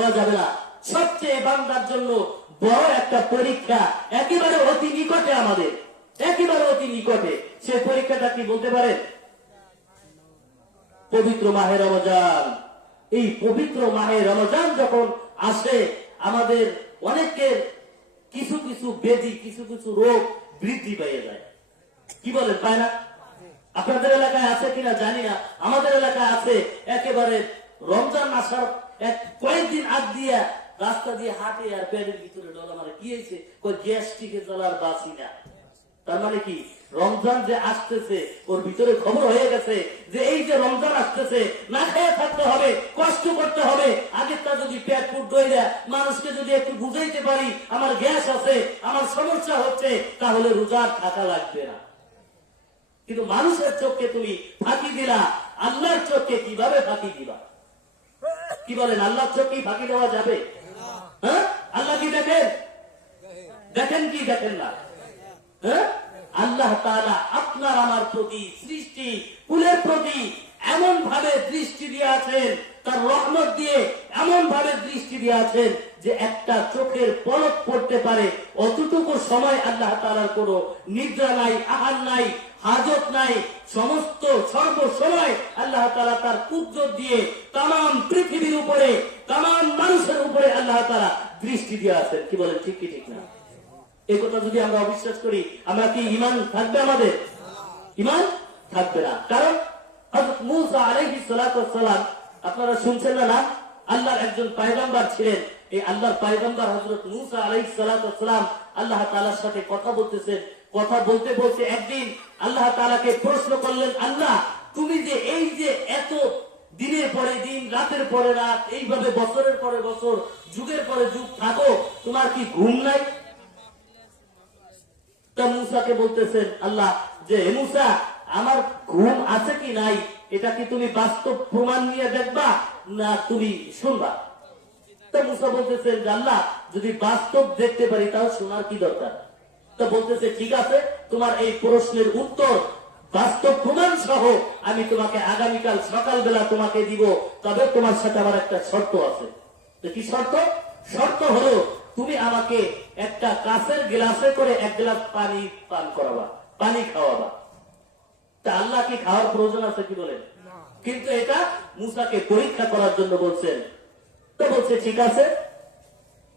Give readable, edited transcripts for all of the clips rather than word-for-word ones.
হওয়া যাবে না। সবচেয়ে বান্দার জন্য বড় একটা পরীক্ষা একেবারে অতি নিকটে, আমাদের একেবারে অতি নিকটে। সে পরীক্ষাটা কি বলতে পারেন? পবিত্র মাহে রমজান। এই পবিত্র মাহে রমজান যখন আসে, আমাদের অনেকের কিছু কিছু ব্যাধি, কিছু কিছু রোগ বৃদ্ধি পেয়ে যায়। কি বলেন, পায় না? আপনাদের এলাকায় আছে কিনা জানি না, আমাদের এলাকায় আছে। একেবারে রমজান আসার কয়েকদিন আগ দিয়া রাস্তা দিয়ে হাঁটে আর পেটের ভিতরে ডলা মারে। কি হয়েছে? গ্যাস্ট্রিকে জ্বালার বাঁচি না। তার মানে কি, রমজান যে আসতেছে ওর ভিতরে খবর হয়ে গেছে যে এই যে রমজান আসতেছে, না খেয়ে থাকতে হবে, কষ্ট করতে হবে। আগেরটা যদি পেট ফুট দইরা মানুষকে যদি একটু বুঝাইতে পারি আমার গ্যাস আছে, আমার সমস্যা হচ্ছে, তাহলে রোজা থাকা লাগবে না। কিন্তু মানুষের চোখকে তুমি ফাঁকি দিলা, আল্লাহর চোখকে কিভাবে ফাঁকি দিবা? কি বলেন, আল্লাহর চোখকে ফাঁকি দেওয়া যাবে? হ্যাঁ, আল্লাহ কি দেখেন? দেখেন কি দেখেন না? হ্যাঁ, আল্লাহ তাআলা আপনার আমার প্রতি, সৃষ্টি কুলের প্রতি এমন ভাবে দৃষ্টি দিয়ে আছেন, তার রহমত দিয়ে এমন ভাবে দৃষ্টি দিয়ে আছেন যে একটা চোখের পলক পড়তে পারে, অতটুকু সময় আল্লাহ তাআলার কোনো নিদ্রা নাই, আহার নাই, হাজত নাই। সমস্ত সর্বসময় আল্লাহ তাআলা তার কুদরত দিয়ে তাম পৃথিবীর উপরে, তাম মানুষের উপরে আল্লাহ তাআলা দৃষ্টি দিয়ে আছেন। কি বলেন, ঠিক কি ঠিক না? এই কথা যদি আমরা অবিশ্বাস করি, আমরা কি ঈমান থাকবে? আমাদের ঈমান থাকবে না। কারণ হযরত মূসা আলাইহিস সালাতু ওয়াস সালাম, আপনারা শুনছেন না, আল্লাহর একজন পয়গম্বর ছিলেন। এই আল্লাহর পয়গম্বর হযরত মূসা আলাইহিস সালাতু ওয়াস সালাম আল্লাহ তাআলার সাথে কথা বলতেছেন। কথা বলতে বলতে একদিন আল্লাহ তাআলাকে প্রশ্ন করলেন, আল্লাহ তুমি যে এই যে এত দিনের পরে দিন, রাতের পরে রাত, এইভাবে বছরের পরে বছর, যুগের পরে যুগ থাকো, তোমার কি ঘুম নাই? মূসাকে বলতেছেন আল্লাহ যে, হে মূসা, আমার ঘুম আছে কি নাই এটা কি তুমি বাস্তব প্রমাণ নিয়ে দেখবা না তুমি শুনবা? তো মূসা বলতেছেন যে, আল্লাহ যদি বাস্তব দেখতে পারি তাহলে শোনার কি দরকার? তো বলতেছে, ঠিক আছে, তোমার এই প্রশ্নের উত্তর বাস্তব প্রমাণ সহ আমি তোমাকে আগামীকাল সকালবেলা তোমাকে দিব। তবে তোমার সাথে আমার একটা শর্ত আছে। তো কি শর্ত? শর্ত হলো তুমি আমাকে একটা কাঁচের গ্লাসে করে এক গ্লাস পানি পান করাবা, পানি খাওয়াবা। তা আল্লাহ কি খাওয়ার প্রয়োজন আছে? কি বলেন? কিন্তু এটা মূসাকে পরীক্ষা করার জন্য বলছেন। তো বলছে, ঠিক আছে,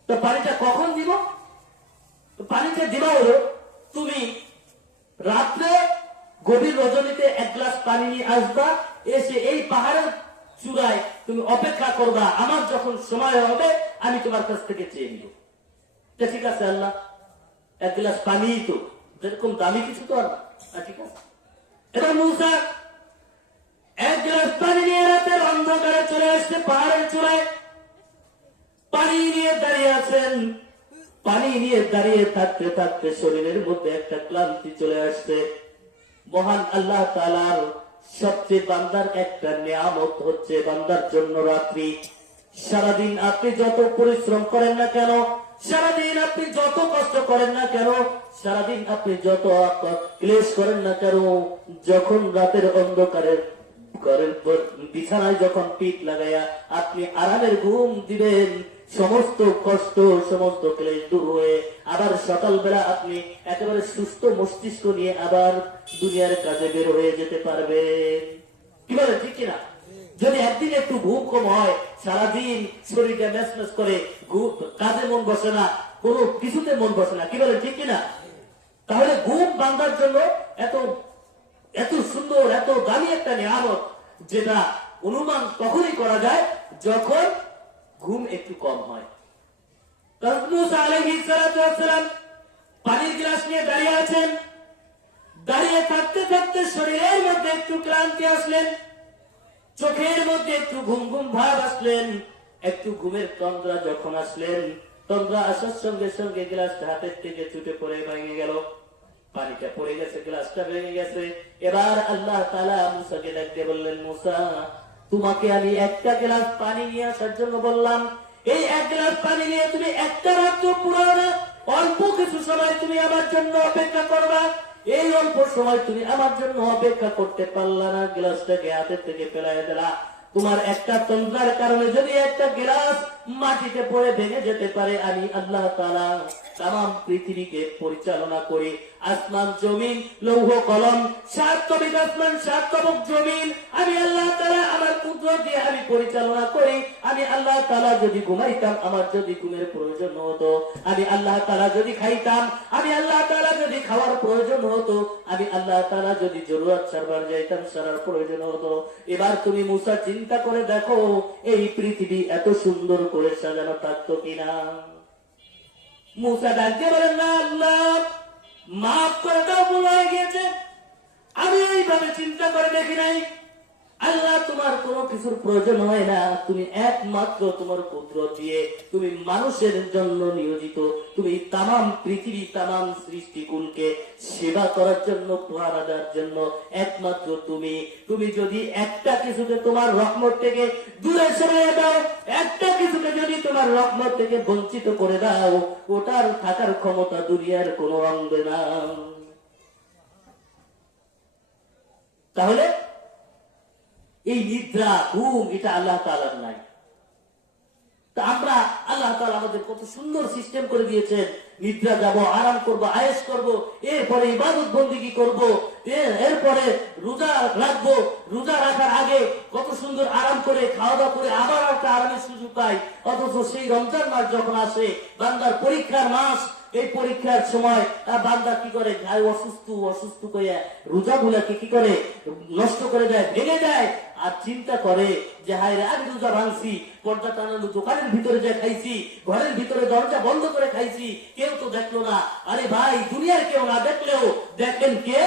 তো পানিটা কখন দিব? পানিটা দিবা হলো তুমি রাত্রে গভীর রজনীতে এক গ্লাস পানি নিয়ে আসবা, এসে এই পাহাড়ের চূড়ায় তুমি অপেক্ষা করবা, আমার যখন সময় হবে আমি তোমার কাছ থেকে চেয়ে নিব। ঠিক আছে আল্লাহ, এক গ্লাস পানি তো, যেরকম দামি কিছু তো আর না। ঠিক আছে, এবার মূসা এক গ্লাস পানি নিয়ে রাতের অন্ধকারে চলে আসছে পাহাড়ের চূড়ায়, পানি নিয়ে দাঁড়িয়ে আছেন। পানি নিয়ে দাঁড়িয়ে থাকতে থাকতে শরীরের মধ্যে একটা ক্লান্তি চলে আসছে। মহান আল্লাহ তাআলার সবচেয়ে বান্দার একটা নিয়ামত হচ্ছে বান্দার জন্য রাত্রি। সারাদিন আপনি যত পরিশ্রম করেন না কেন, সারাদিন আপনি যত কষ্ট করেন না কেন, সারাদিন আপনি যত ক্লেশ করেন না কেন, যখন রাতের অন্ধকারে ঘরের বিছানায় যখন পিঠ লাগাইয়া আপনি আরামের ঘুম দিবেন, সমস্ত কষ্ট, সমস্ত ক্লেশ দূর হয়ে আবার সকালবেলা আপনি একেবারে সুস্থ মস্তিষ্ক নিয়ে আবার দুনিয়ার কাজে বের হয়ে যেতে পারবেন। কি বলেন, ঠিক কিনা? যদি একদিন একটু ঘুম কম হয়, সারাদিন শরীরটা ম্যাচ করে, কাজে মন বসে না, কোনো কিছুতে মন বসে না। কি বলেন, ঠিক কিনা? তাহলে ঘুম বান্দার জন্য এত এত সুন্দর, এত দামি একটা নিয়ামত, যেটা অনুমান তখনই করা যায় যখন ঘুম একটু কম হয়। মূসা আলাইহিস সালাতু ওয়াস সালাম পানির গ্লাস নিয়ে দাঁড়িয়ে আছেন। দাঁড়িয়ে থাকতে থাকতে শরীরের মধ্যে একটু ক্লান্তি আসলেন, চোখের মধ্যে একটু ঘুম ঘুম ভাব আসলেন। একটু ঘুমের তন্দ্রা যখন আসলেন, তন্দ্রা আসার সঙ্গে সঙ্গে গ্লাসটা হাতের থেকে ছুটে পড়ে ভেঙে গেল। পানিটা পড়ে গেছে, গ্লাসটা ভেঙে গেছে। এবার আল্লাহ তাআলা মূসাকে ডাকতে বললেন, মূসা, তোমাকে আমি একটা গ্লাস পানি নিয়ে আসার জন্য বললাম, এই এক গ্লাস পানি নিয়ে তুমি একটা রাত্র পুরো না, অল্প কিছু সময় তুমি আমার জন্য অপেক্ষা করবা। এই অল্প সময় তুমি আমার জন্য অপেক্ষা করতে পারলা না, গ্লাসটাকে হাতের থেকে ফেলাই দিলা। তোমার একটা তন্দ্রার কারণে যদি একটা গ্লাস মাটিতে পড়ে ভেঙে যেতে পারে, আমি আল্লাহ তাআলা তাম পৃথিবীকে পরিচালনা করি। আসমান জমিন লৌহ কলম, 7 তবিক আসমান 7 তবক জমিন, আমি আল্লাহ তাআলা আমার কুদরত দিয়ে আমি পরিচালনা করি। আমি আল্লাহ তাআলা যদি ঘুমাইতাম, আমার যদি ঘুমের প্রয়োজন হতো, আমি আল্লাহ তাআলা যদি খাইতাম, আমি আল্লাহ তাআলা যদি খাওয়ার প্রয়োজন হতো, আমি আল্লাহ তাআলা যদি জরুরত সারবার যাইতাম, সারার প্রয়োজন হতো। এবার তুমি মুসা চিন্তা করে দেখো, এই পৃথিবী এত সুন্দর করে সাজানো থাকতো কিনা। মুসা ডাকতে বলেন, না আল্লাহ মাফ করে দাও, ভুল হয়ে গিয়েছে, আমি এইভাবে চিন্তা করে দেখি নাই। আল্লাহ তোমার কোনো কিছুর প্রয়োজন হয় না, তুমি একমাত্র তোমার কুদরত দিয়ে তুমি মানুষের জন্য নিয়োজিত, তুমি তামাম পৃথিবী তামাম সৃষ্টিকুলকে সেবা করার জন্য, পাহারা দেওয়ার জন্য একমাত্র তুমি। তুমি যদি একটা কিছুকে তোমার রহমত থেকে দূরে সরিয়ে দাও, একটা কিছুকে যদি তোমার রহমত থেকে বঞ্চিত করে দাও, ওটার থাকার ক্ষমতা দুনিয়ার কোনো অঙ্গে না। তাহলে এই নিদ্রা ঘুম এটা আল্লাহ তাআলার নাই। তা আমরা আল্লাহ তাআলা আমাদের কত সুন্দর সিস্টেম করে দিয়েছেন, নিদ্রা যাব, আরাম করব, আয়েশ করব, এরপরে ইবাদত বন্দেগী করব, এরপরে রোজা রাখবো, রোজা রাখার আগে কত সুন্দর আরাম করে খাওয়া দাওয়া করে আবার একটা আরামের সুযোগ পাই। অথচ সেই রমজান মাস যখন আসে, বান্দার পরীক্ষার মাস, এই পরীক্ষার সময় বান্দা কি করে, অসুস্থ অসুস্থ করে রোজা গুলাকে কি করে নষ্ট করে দেয়, ভেঙে দেয়। আর চিন্তা করে যে হায় রে, আমি রোজা ভাঙছি, পর্দা টানানো দোকানের ভিতরে যা খাইছি, ঘরের ভিতরে দরজা বন্ধ করে খাইছি, কেউ তো দেখলো না। আরে ভাই, দুনিয়ার কেউ না দেখলেও দেখেন কে?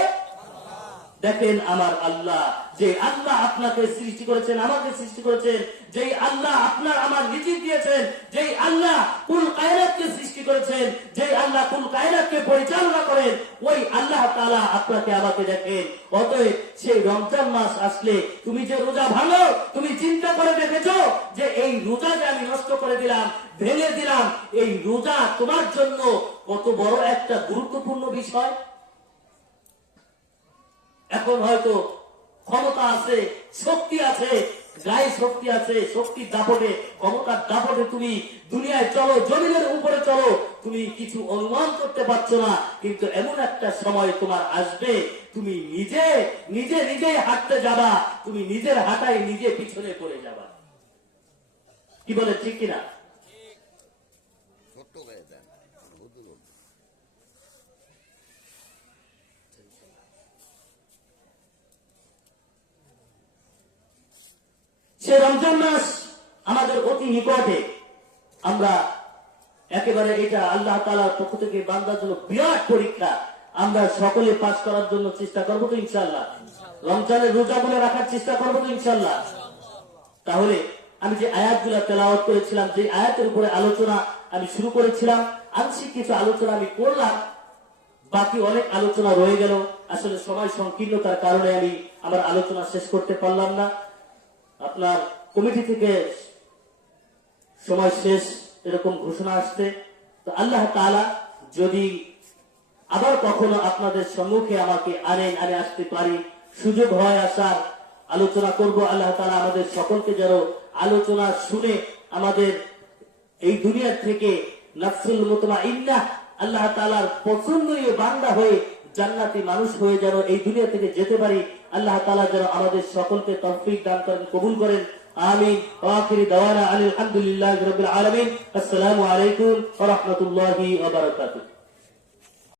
দেখেন আমার আল্লাহ। যে আল্লাহ আপনাকে সৃষ্টি করেছেন, আমাকে সৃষ্টি করেছেন, যেই আল্লাহ আপনার আমার রিজিক দিয়েছেন, যেই আল্লাহ কুল কায়নাতকে সৃষ্টি করেছেন, যেই আল্লাহ কুল কায়নাতকে পরিচালনা করেন, ওই আল্লাহ তাআলা আপনাকে আমাকে দেখেন। অতএব সেই রমজান মাস আসলে তুমি যে রোজা ভাঙো, তুমি চিন্তা করে দেখেছো যে এই রোজা যে আমি নষ্ট করে দিলাম, ভেঙে দিলাম, এই রোজা তোমার জন্য কত বড় একটা গুরুত্বপূর্ণ বিষয়। এখন হয়তো ক্ষমতা আছে, শক্তি আছে, গায়ে শক্তি আছে, শক্তির দাপটে, ক্ষমতার দাপটে তুমি দুনিয়ায় চলো, জমিনের উপরে চলো, তুমি কিছু অনুমান করতে পারছো না। কিন্তু এমন একটা সময় তোমার আসবে, তুমি নিজে নিজে নিজেই হাঁটতে যাবা, তুমি নিজের হাঁটায় নিজে পিছনে পড়ে যাবা। কি বলে, ঠিক কিনা? সে রমজান মাস আমাদের অতি নিকটে। আমরা একেবারে এটা আল্লাহ তাআলার পক্ষ থেকে বান্দার জন্য বিরাট পরীক্ষা। আমরা সকলে পাস করার জন্য চেষ্টা করবো তো ইনশাআল্লাহ? রমজানের রোজা বলে রাখার চেষ্টা করবো তো ইনশাআল্লাহ? তাহলে আমি যে আয়াতগুলো তেলাওয়াত করেছিলাম, যে আয়াতের উপরে আলোচনা আমি শুরু করেছিলাম, আংশিক কিছু আলোচনা আমি করলাম, বাকি অনেক আলোচনা রয়ে গেল। আসলে সময় সংকীর্ণতার কারণে আমি আমার আলোচনা শেষ করতে পারলাম না। আপনার কমিটি থেকে সময় শেষ এরকম ঘোষণা আসছে। তো আল্লাহ তাআলা যদি আবার কখনো আপনাদের সম্মুখে আমাকে আনেন, আমি আসতে পারি, সুযোগ হয় আসার, আলোচনা করব। আল্লাহ তাআলা আমাদের সকলকে যেন আলোচনা শুনে আমাদের এই দুনিয়ার থেকে নাফসুল মুতমাইন্নাহ, আল্লাহ তাআলার পছন্দনীয় বান্দা হয়ে জান্নাতি মানুষ হয়ে যেন এই দুনিয়া থেকে যেতে পারি। আল্লাহ তাআলা যেন আমাদের সকলকে তৌফিক দান করেন, কবুল করেন। আমিন। ওয়া আখিরু দাওয়ানা আলহামদুলিল্লাহি রাব্বিল আলামিন। আসসালামু আলাইকুম ওয়া রাহমাতুল্লাহি ওয়া বারাকাতুহু।